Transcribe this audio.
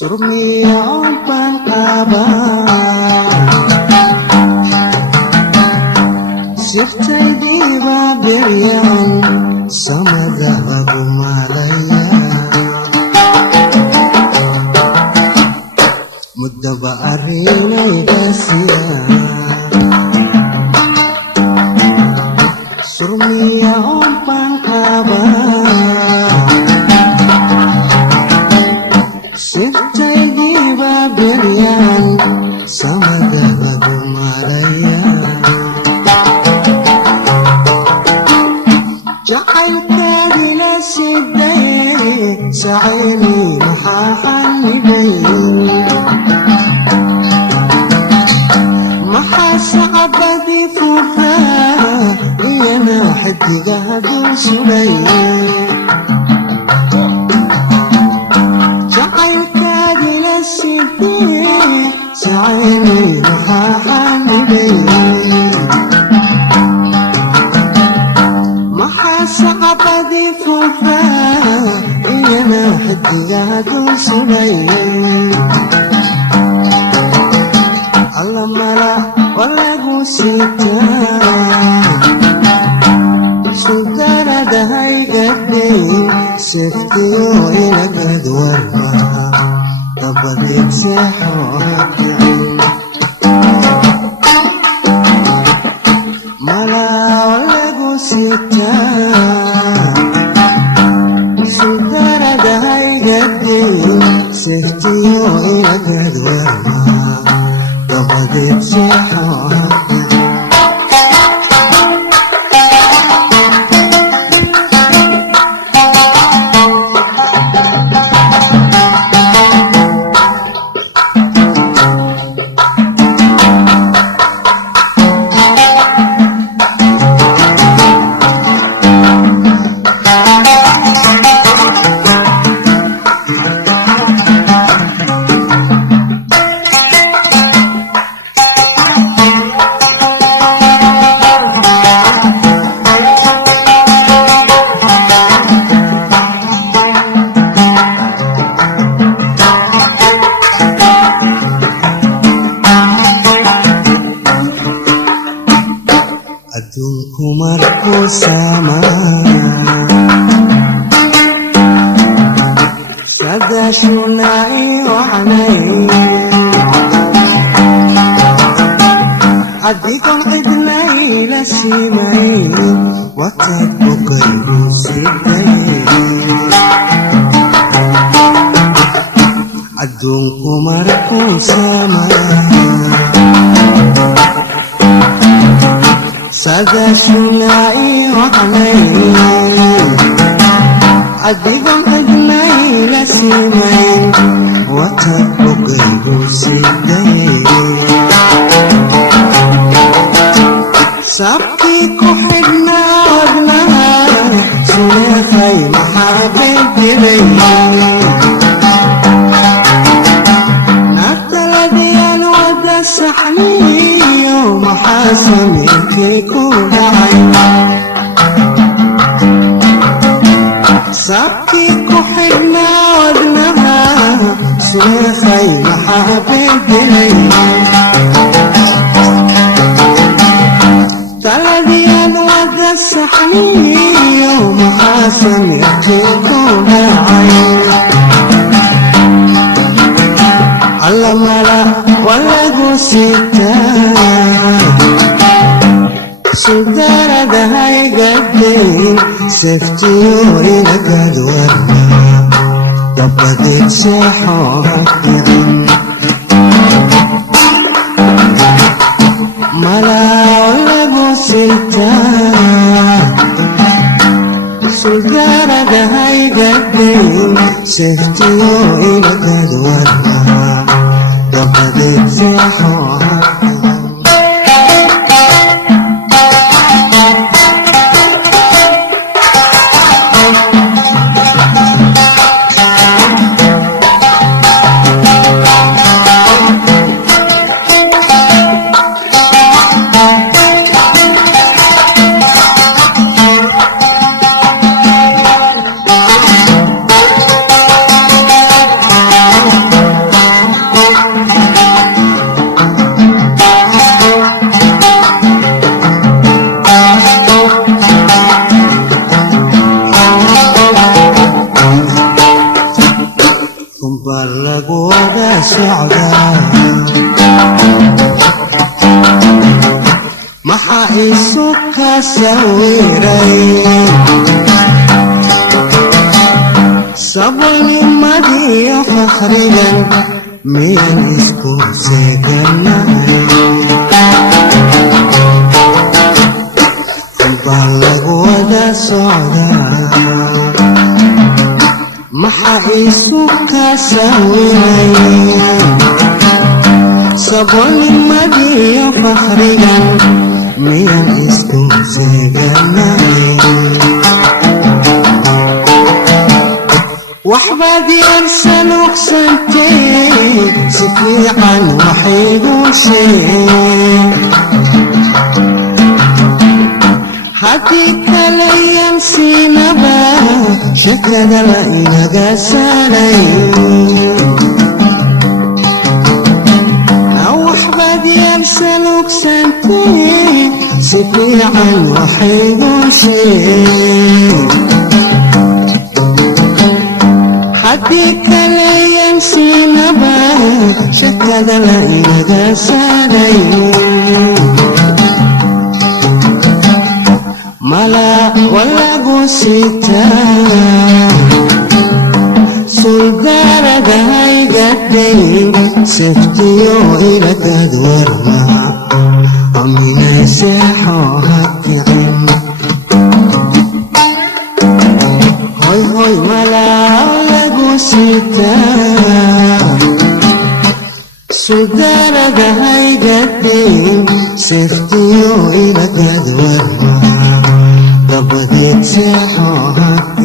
Surmiya ombang abang Sirtaydiiba beryan samada lagu malaya Muddaba arinaydaasiya Surmiya ombang abang Sirtaydiiba beryan samada lagu malaya jacaylkaadi la siday sacayni maxaa xanibay maxaa sacabadii fuufaa iyana xidigaha dul sugay jacaylkaadi la siday sacayni maxaa xanibay sacabadii fuufaa iyana xidigaha dul sugay alla mala walagu siitaa sudaradahaygadhay seftiyo inagad warma dabadeed seexo hakicin mala walagu siitaa seftiyo inagad warma dabadeed seexo adduunku markuu samaa sadaashuna ii wacnay adigoon cidnayla siimay wataad bogaygu siday adduunku markuu samaa sadaashuna ii wacnay adigoon cidnayla siimay wataad bogaygu siday sabkii ku xidhnaa wadnaha suleekhay maxaa bedelay nagtaladiyaan wada saxniyo maxaa sameerkay ku dhacay sabkii ku xidhnaa wadnaha suleekhay maxaa bedelay taladiyaan wada saxniyo maxaa sameerkay ku dhacay alla mala walagu siitaa sudaradahaygadhay seftiyo inagad warma dabadeed seexo hakicin mala walagu siitaa sudaradahaygadhay seftiyo inagad warma dabadeed seexo hakicin sawiray saboolnimadii fakhrigan miyaan isku seeganay baa lagu wada socdaa maxaa isu ka sawiray saboolnimadii fakhrigan miyaan isku seeganay waxbaad yarsan uqsantay si fiican waxaygu sheeg haddii kale yansiinaba shakada la inaga saaray waxbaad yarsan uqsantay si fiican waxaygu sheeg haddii kale yansiinaba shakada la inaga saaray mala walagu sitaa suldaradahaygaday seftiyo ilagad warma aminay seexo hakicin hoy hoy mala walagu sitaa suldaradahaygaday seftiyo ilagad warma dabadeed seexo hakicin